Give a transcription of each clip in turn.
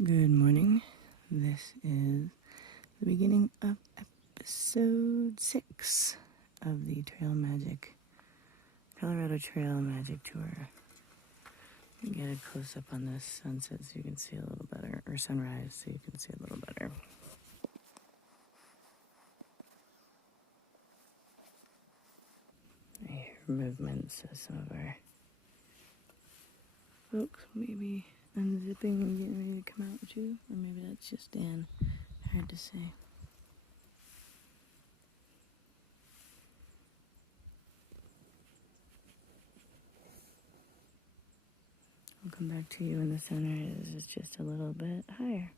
Good morning. This is the beginning of episode 6 of the Colorado Trail Magic Tour. Get a close up on this sunset so you can see a little better, or sunrise so you can see a little better. I hear movements of some of our folks maybe unzipping and getting ready to come out too, or maybe that's just Dan. Hard to say. I'll come back to you when the sunrise is just a little bit higher.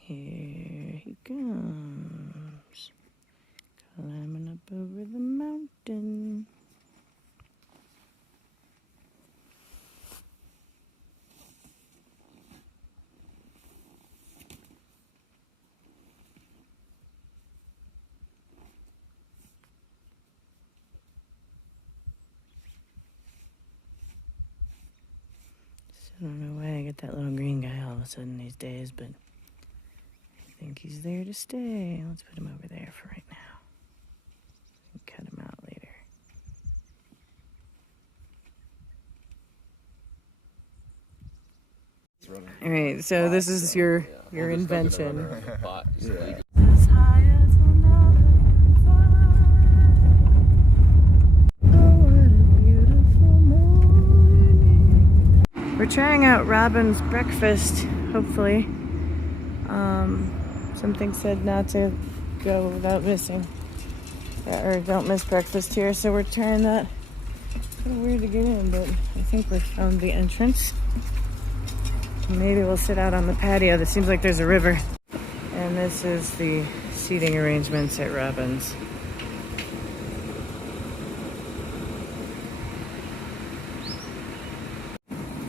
Here he comes, climbing up over the mountain. I don't know why I get that little green guy all of a sudden these days, but I think he's there to stay. Let's put him over there for right now and cut him out later. All right, so this is your invention. As high as another morning. We're trying out Robin's breakfast, hopefully. Something said not to go without missing, or don't miss breakfast here, so we're trying that. It's kind of weird to get in, but I think we found the entrance. Maybe we'll sit out on the patio. That seems like there's a river. And this is the seating arrangements at Robin's.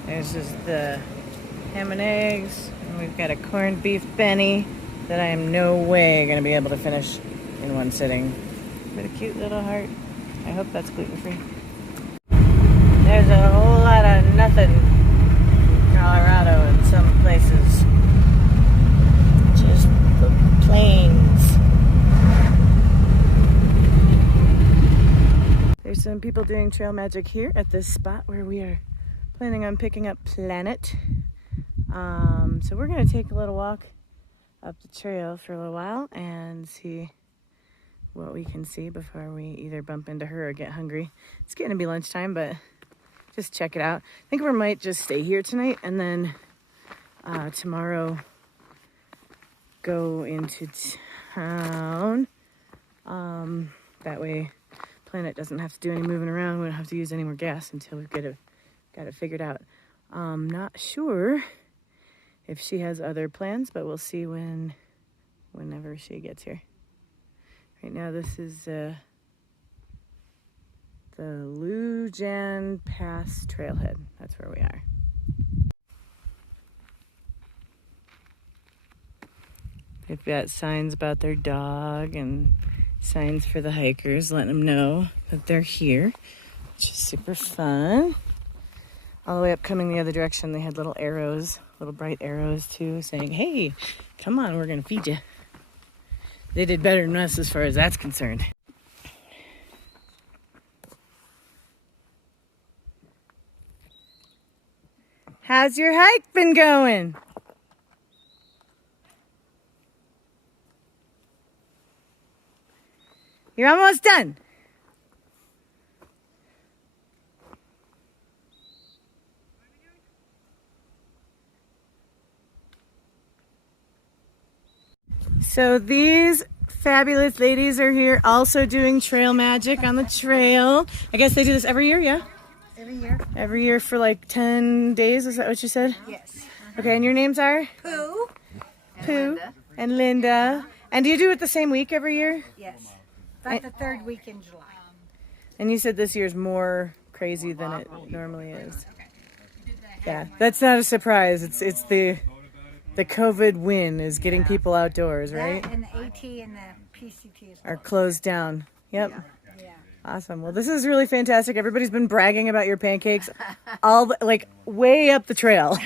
There's just the ham and eggs, and we've got a corned beef Benny that I am no way going to be able to finish in one sitting. But a cute little heart. I hope that's gluten-free. There's a whole lot of nothing in Colorado in some places. Just the plains. There's some people doing trail magic here at this spot where we are planning on picking up Planet. So we're going to take a little walk up the trail for a little while and see what we can see before we either bump into her or get hungry. It's getting to be lunchtime, but just check it out. I think we might just stay here tonight and then tomorrow go into town. That way Planet doesn't have to do any moving around. We don't have to use any more gas until we've got it figured out. Not sure if she has other plans, but we'll see whenever she gets here. Right now, this is the Lujan Pass Trailhead. That's where we are. They've got signs about their dog and signs for the hikers, letting them know that they're here, which is super fun. All the way up coming the other direction, they had little arrows, little bright arrows too, saying, hey, come on, we're going to feed you. They did better than us as far as that's concerned. How's your hike been going? You're almost done. So these fabulous ladies are here also doing trail magic on the trail. I guess they do this every year, yeah? Every year. Every year for like 10 days, is that what you said? Yes. Okay, and your names are? Pooh and Linda. And do you do it the same week every year? Yes. About the third week in July. And you said this year's more crazy than it normally is. Yeah, that's not a surprise. It's the the COVID win is getting people outdoors, right? That and the AT and the PCT Are closed down. Yep. Yeah. Awesome. Well, this is really fantastic. Everybody's been bragging about your pancakes like way up the trail.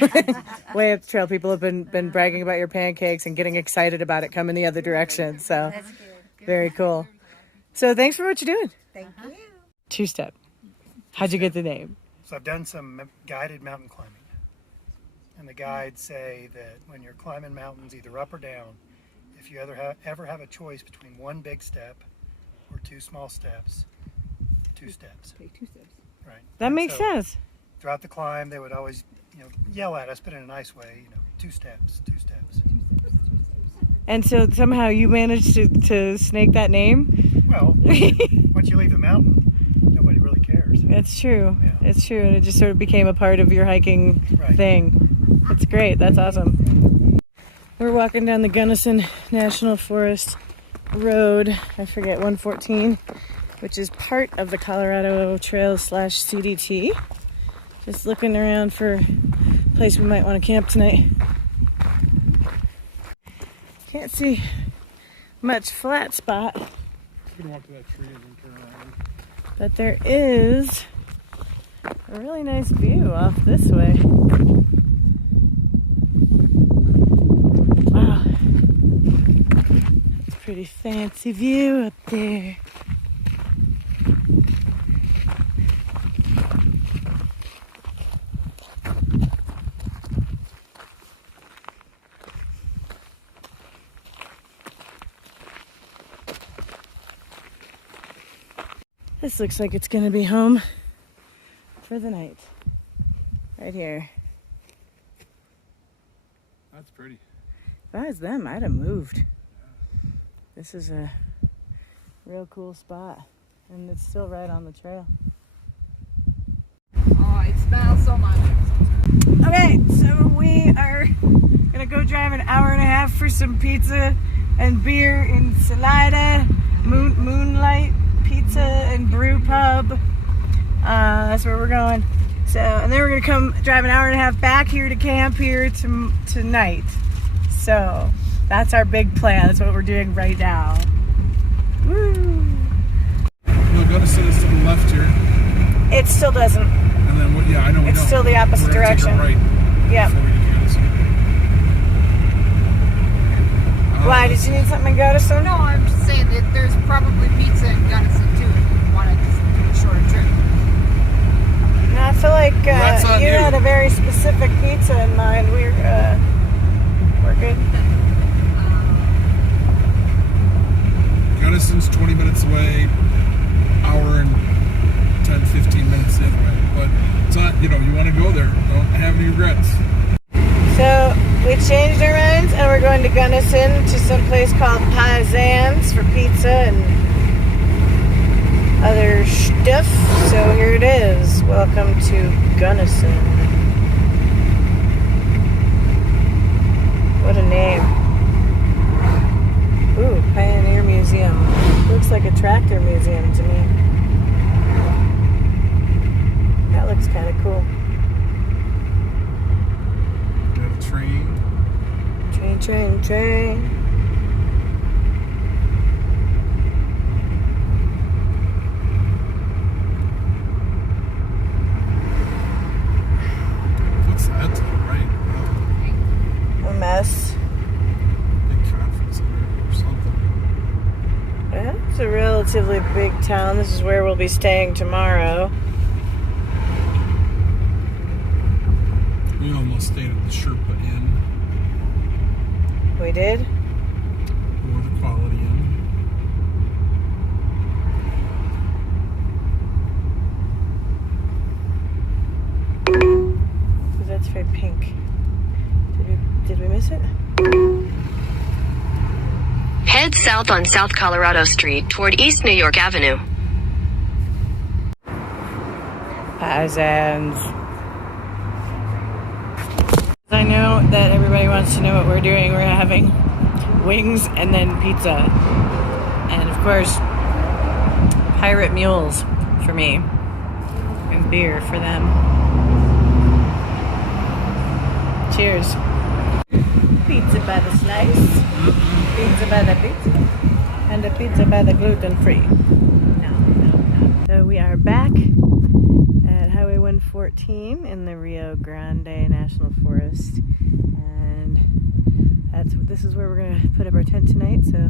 Way up the trail. People have been bragging about your pancakes and getting excited about it coming the other direction. So That's good. very cool. So thanks for what you're doing. Thank you. Two-step. How'd you get the name? So I've done some guided mountain climbing. And the guides say that when you're climbing mountains, either up or down, if you ever have a choice between one big step or two small steps, two steps. Take 2 steps. Right. That And makes so sense. Throughout the climb, they would always, yell at us, but in a nice way, 2 steps, 2 steps. And so somehow you managed to snake that name? Well, once you leave the mountain, nobody really cares. It's true. Yeah. It's true. And it just sort of became a part of your hiking Right. thing. That's great. That's awesome. We're walking down the Gunnison National Forest Road, I forget, 114, which is part of the Colorado Trail / CDT. Just looking around for a place we might want to camp tonight. Can't see much flat spot, You can walk to that tree and then turn around. but there is a really nice view off this way. Wow. It's a pretty fancy view up there. This looks like it's gonna be home for the night. Right here. That's pretty. If I was them, I'd have moved. This is a real cool spot. And it's still right on the trail. Oh, it smells so much. Okay, so we are gonna go drive an hour and a half for some pizza and beer in Salida, Moonlight Pizza and Brew Pub. That's where we're going. So, and then we're gonna come drive an hour and a half back here to camp here tonight. So that's our big plan. That's what we're doing right now. Woo! No, Gunnison is to the left here, It still doesn't. and then what? Yeah, I know we It's don't. still the opposite We're gonna take a direction. right Yep. before we get to Gunnison. Why? Did you need something to go to soon? No, I'm just saying that there's probably pizza in Gunnison too if you want to just do a shorter trip. No, I feel like That's on you you. had a very specific pizza in mind. We're good. Gunnison's 20 minutes away, hour and 10, 15 minutes anyway. But it's not, you want to go there. Don't have any regrets. So we changed our minds and we're going to Gunnison to some place called Paisan's for pizza and other stuff. So here it is. Welcome to Gunnison. What a name. Ooh, Pioneer Museum. Looks like a tractor museum to me. That looks kind of cool. Got a train. Train. What's that to the right? A mess. Big conference center or something. Yeah, it's a relatively big town. This is where we'll be staying tomorrow. We almost stayed at the Sherpa Inn We did? or the Quality Inn. Because that's very pink. Did we miss it? Head south on South Colorado Street toward East New York Avenue. Paisan's. I know that everybody wants to know what we're doing. We're having wings and then pizza. And of course, pirate mules for me. And beer for them. Cheers. by the slice, pizza by the pizza, and a pizza by the gluten-free. No. So we are back at Highway 114 in the Rio Grande National Forest, and this is where we're gonna put up our tent tonight. So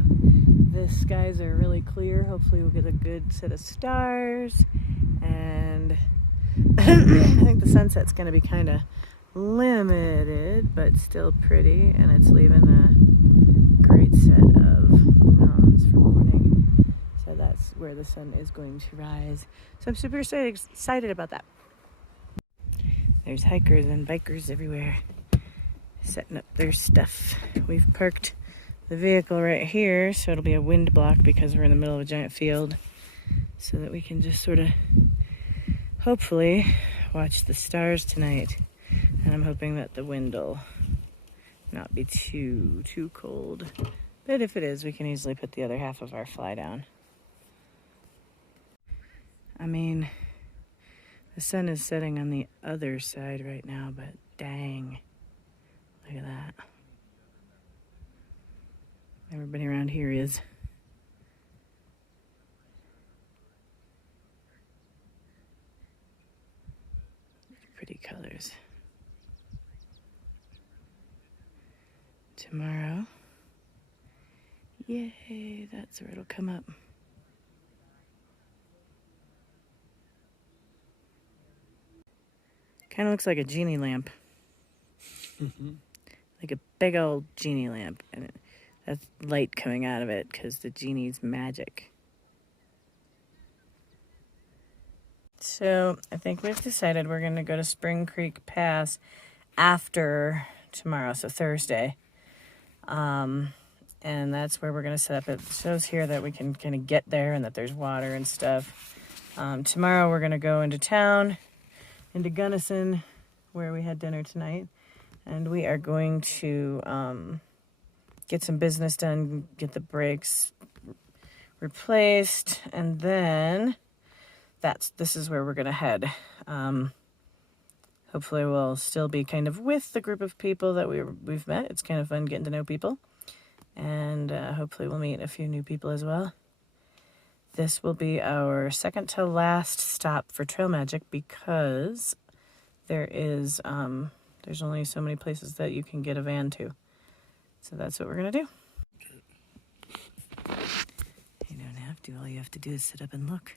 the skies are really clear. Hopefully we'll get a good set of stars, and I think the sunset's gonna be kind of limited, but still pretty, and it's leaving a great set of mountains for morning. So that's where the sun is going to rise. So I'm super excited about that. There's hikers and bikers everywhere setting up their stuff. We've parked the vehicle right here, so it'll be a wind block because we're in the middle of a giant field, so that we can just sort of hopefully watch the stars tonight. And I'm hoping that the wind will not be too cold. But if it is, we can easily put the other half of our fly down. I mean, the sun is setting on the other side right now, but dang, look at that. Everybody around here is. Pretty colors. Tomorrow, yay, that's where it'll come up. Kind of looks like a genie lamp. Like a big old genie lamp, and that's light coming out of it because the genie's magic. So I think we've decided we're going to go to Spring Creek Pass after tomorrow, so Thursday. And that's where we're going to set up. It shows here that we can kind of get there and that there's water and stuff. Tomorrow we're going to go into town, into Gunnison, where we had dinner tonight. And we are going to get some business done, get the brakes replaced, and then this is where we're going to head. Hopefully we'll still be kind of with the group of people that we've met. It's kind of fun getting to know people. And hopefully we'll meet a few new people as well. This will be our second to last stop for Trail Magic because there's only so many places that you can get a van to. So that's what we're going to do. You don't have to. All you have to do is sit up and look.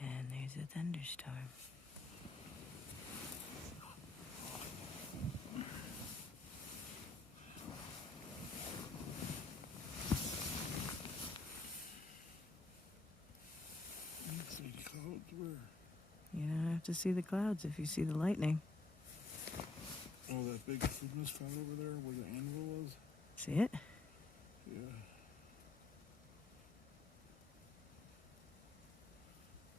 And there's a thunderstorm. You don't have to see the clouds if you see the lightning. Oh, that big mist cloud over there where the anvil was? See it? Yeah.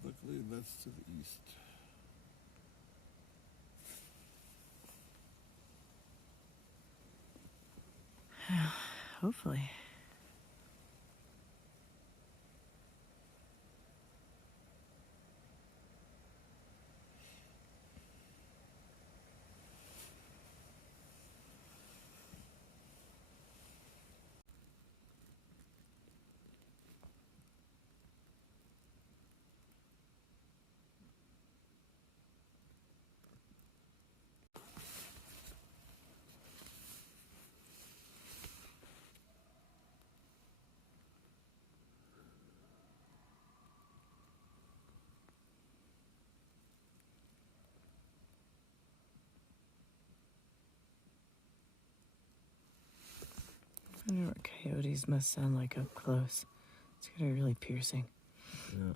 Luckily, that's to the east. Hopefully. I wonder what coyotes must sound like up close. It's gonna be really piercing. Yeah.